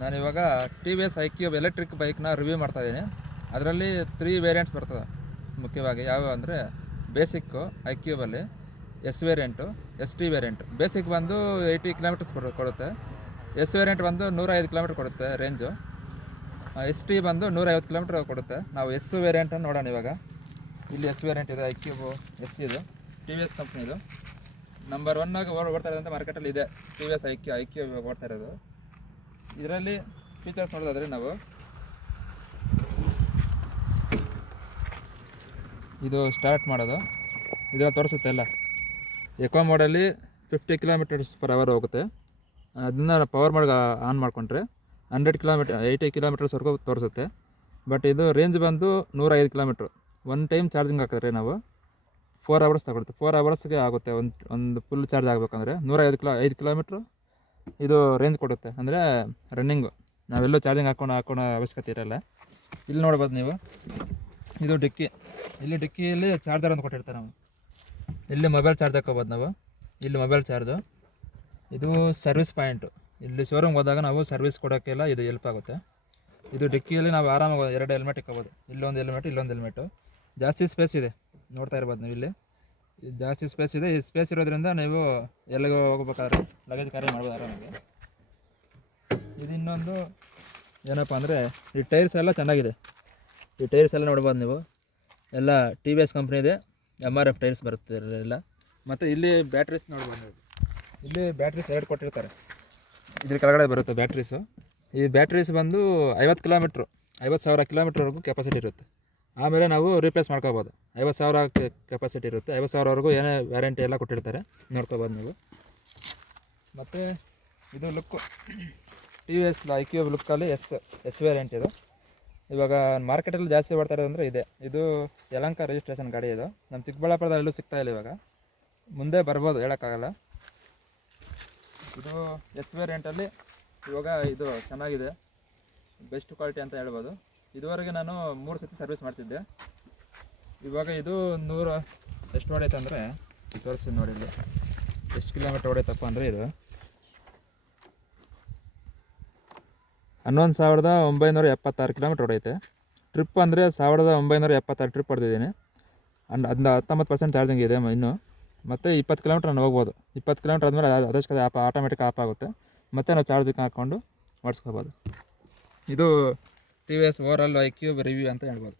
ನಾನಿವಾಗ T V S iQube electric ಬೈಕ್ನ review ಮಾಡ್ತಾಯಿದ್ದೀನಿ. ಅದರಲ್ಲಿ 3 ವೇರಿಯಂಟ್ಸ್ ಬರ್ತದೆ ಮುಖ್ಯವಾಗಿ. ಯಾವುವು ಅಂದರೆ ಬೇಸಿಕ್ಕು ಐಕ್ಯೂಬಲ್ಲಿ, S variant, S T variant. Basic ಬಂದು 80 ಕಿಲೋಮೀಟರ್ಸ್ ಕೊಡುತ್ತೆ. ಎಸ್ ವೇರಿಯಂಟ್ ಬಂದು 105 ಕಿಲೋಮೀಟರ್ ಕೊಡುತ್ತೆ ರೇಂಜು. ಎಸ್ ಟಿ ಬಂದು 150 ಕಿಲೋಮೀಟರ್ ಕೊಡುತ್ತೆ. ನಾವು ಎಸ್ ವೇರಿಯಂಟನ್ನು ನೋಡೋಣ ಇವಾಗ. ಇಲ್ಲಿ ಎಸ್ ವೇರಿಯಂಟ್ ಇದೆ, ಐಕ್ಯೂಬು ಎಸ್ ಇದು ಟಿ ವಿ ಎಸ್ ಕಂಪ್ನಿದು. ನಂಬರ್ 1 ಆಗಿ ಓಡ್ತಾ ಇರೋದಂಥ ಮಾರ್ಕೆಟಲ್ಲಿ ಇದೆ ಟಿ ವಿ ಎಸ್ ಐಕ್ಯೂಬ್ ಓಡ್ತಾ ಇರೋದು. ಇದರಲ್ಲಿ ಫೀಚರ್ಸ್ ನೋಡೋದಾದರೆ ನಾವು ಇದು ಸ್ಟಾರ್ಟ್ ಮಾಡೋದು ಇದರಲ್ಲಿ ತೋರಿಸುತ್ತೆ ಎಲ್ಲ. ಎಕೋ ಮೋಡಲ್ಲಿ 50 ಕಿಲೋಮೀಟರ್ಸ್ ಪರ್ ಅವರ್ ಹೋಗುತ್ತೆ. ಅದನ್ನು ಪವರ್ ಮೋಡ್ ಆನ್ ಮಾಡಿಕೊಂಡ್ರೆ 100 ಕಿಲೋಮೀಟರ್ 80 ಕಿಲೋಮೀಟರ್ಸ್ವರೆಗೂ ತೋರಿಸುತ್ತೆ. ಬಟ್ ಇದು ರೇಂಜ್ ಬಂದು 105 ಕಿಲೋಮೀಟ್ರು. ಒನ್ ಟೈಮ್ ಚಾರ್ಜಿಂಗ್ ಹಾಕಿದ್ರೆ ನಾವು 4 ಅವರ್ಸ್ ತಗೊಳುತ್ತೆ. 4 ಅವರ್ಸ್ಗೆ ಆಗುತ್ತೆ ಒಂದು ಫುಲ್ ಚಾರ್ಜ್ ಆಗಬೇಕಂದ್ರೆ. 105 ಕಿಲೋಮೀಟ್ರು ಇದು ರೇಂಜ್ ಕೊಡುತ್ತೆ. ಅಂದರೆ ರನ್ನಿಂಗು, ನಾವೆಲ್ಲೂ ಚಾರ್ಜಿಂಗ್ ಹಾಕೋಣ ಅವಶ್ಯಕತೆ ಇರೋಲ್ಲ. ಇಲ್ಲಿ ನೋಡ್ಬೋದು ನೀವು, ಇದು ಡಿಕ್ಕಿ. ಇಲ್ಲಿ ಡಿಕ್ಕಿಯಲ್ಲಿ ಚಾರ್ಜರ್ ಅಂತ ಕೊಟ್ಟಿರ್ತಾರೆ ನಾವು. ಇಲ್ಲಿ ಮೊಬೈಲ್ ಚಾರ್ಜ್ ಹಾಕೋಬೋದು ನಾವು. ಇಲ್ಲಿ ಮೊಬೈಲ್ ಚಾರ್ಜು. ಇದು ಸರ್ವಿಸ್ ಪಾಯಿಂಟು. ಇಲ್ಲಿ ಶೋರೂಮ್ಗೆ ಹೋದಾಗ ನಾವು ಸರ್ವಿಸ್ ಕೊಡೋಕ್ಕೆಲ್ಲ ಇದು ಹೆಲ್ಪ್ ಆಗುತ್ತೆ. ಇದು ಡಿಕ್ಕಿಯಲ್ಲಿ ನಾವು ಆರಾಮಾಗಿ 2 ಹೆಲ್ಮೆಟ್ ಇಕ್ಕೋಬೋದು. ಇಲ್ಲೊಂದು ಹೆಲ್ಮೆಟು, ಇಲ್ಲೊಂದು ಹೆಲ್ಮೆಟು. ಜಾಸ್ತಿ ಸ್ಪೇಸ್ ಇದೆ, ನೋಡ್ತಾ ಇರ್ಬೋದು ನೀವು. ಇಲ್ಲಿ ಜಾಸ್ತಿ ಸ್ಪೇಸ್ ಇದೆ. ಈ ಸ್ಪೇಸ್ ಇರೋದ್ರಿಂದ ನೀವು ಎಲ್ಲಿಗೆ ಹೋಗ್ಬೇಕಾದ್ರೆ ಲಗೇಜ್ ಕ್ಯಾರಿ ಮಾಡ್ಬೋದು ಆರಾಮಾಗಿ. ಇದು ಇನ್ನೊಂದು ಏನಪ್ಪ ಅಂದರೆ ಈ ಟೈರ್ಸ್ ಎಲ್ಲ ಚೆನ್ನಾಗಿದೆ. ಈ ಟೈರ್ಸ್ ಎಲ್ಲ ನೋಡ್ಬೋದು ನೀವು, ಎಲ್ಲ ಟಿ ವಿ ಎಸ್ ಕಂಪ್ನಿದೆ. MRF ಟೈರ್ಸ್ ಬರುತ್ತೆ ಎಲ್ಲ. ಮತ್ತು ಇಲ್ಲಿ ಬ್ಯಾಟ್ರೀಸ್ ನೋಡ್ಬೋದು ನೀವು. ಇಲ್ಲಿ ಬ್ಯಾಟ್ರೀಸ್ 2 ಕೊಟ್ಟಿರ್ತಾರೆ. ಇದ್ರ ಕೆಳಗಡೆ ಬರುತ್ತೆ ಬ್ಯಾಟ್ರೀಸು. ಈ ಬ್ಯಾಟ್ರೀಸ್ ಬಂದು 50,000 ಕಿಲೋಮೀಟ್ರ್ವರೆಗೂ ಕೆಪಾಸಿಟಿ ಇರುತ್ತೆ. ಆಮೇಲೆ ನಾವು ರೀಪ್ಲೇಸ್ ಮಾಡ್ಕೋಬೋದು. 50,000 ಕೆಪಾಸಿಟಿ ಇರುತ್ತೆ. 50,000ವರೆಗೂ ಏನೇ ವ್ಯಾರಂಟಿ ಎಲ್ಲ ಕೊಟ್ಟಿರ್ತಾರೆ, ನೋಡ್ಕೋಬೋದು ನೀವು. ಮತ್ತು ಇದು look T V S iQube ಲುಕ್ಕಲ್ಲಿ ಎಸ್ ವೇರಿಯಂಟ್ ಇದು. ಇವಾಗ ಮಾರ್ಕೆಟಲ್ಲಿ ಜಾಸ್ತಿ ಓಡ್ತಾ ಇರೋದಂದರೆ ಇದೆ. ಇದು ಯಲಹಂಕ ರಿಜಿಸ್ಟ್ರೇಷನ್ ಗಾಡಿ. ಇದು ನಮ್ಮ ಚಿಕ್ಕಬಳ್ಳಾಪುರದಲ್ಲೂ ಸಿಗ್ತಾಯಿಲ್ಲ ಇವಾಗ, ಮುಂದೆ ಬರ್ಬೋದು, ಹೇಳೋಕ್ಕಾಗಲ್ಲ. ಇದು ಎಸ್ ವೇರಿಯಂಟಲ್ಲಿ ಇವಾಗ ಇದು ಚೆನ್ನಾಗಿದೆ, ಬೆಸ್ಟ್ ಕ್ವಾಲಿಟಿ ಅಂತ ಹೇಳ್ಬೋದು. ಇದುವರೆಗೆ ನಾನು 3 ಸತಿ ಸರ್ವಿಸ್ ಮಾಡಿಸಿದ್ದೆ. ಇವಾಗ ಇದು 100 ಎಷ್ಟು ಹೊಡೈತೆ ಅಂದರೆ ತೋರಿಸಿ ನೋಡಿ. ಇಲ್ಲಿ ಎಷ್ಟು ಕಿಲೋಮೀಟ್ರ್ ಹೊಡೈತಪ್ಪ ಅಂದರೆ ಇದು 11,976 ಕಿಲೋಮೀಟ್ರ್ ಹೊಡೈತೆ. ಟ್ರಿಪ್ ಅಂದರೆ 1,976 ಟ್ರಿಪ್ ಹೊಡೆದಿದ್ದೀನಿ. ಅಂಡ್ ಅದನ್ನ 19% ಚಾರ್ಜಿಂಗ್ ಇದೆ ಇನ್ನೂ. ಮತ್ತು 20 ಕಿಲೋಮೀಟ್ರ್ ನಾನು ಹೋಗ್ಬೋದು. 20 ಕಿಲೋಮೀಟ್ರ್ ಆದಮೇಲೆ ಅದಷ್ಟು ಆಟೋಮೆಟಿಕ್ ಆಫ್ ಆಗುತ್ತೆ. ಮತ್ತು ನಾವು ಚಾರ್ಜಿಂಗ್ ಹಾಕ್ಕೊಂಡು ಮಾಡಿಸ್ಕೋಬೋದು. ಇದು T V S overall iQube review ಅಂತ ಹೇಳ್ಬೋದು.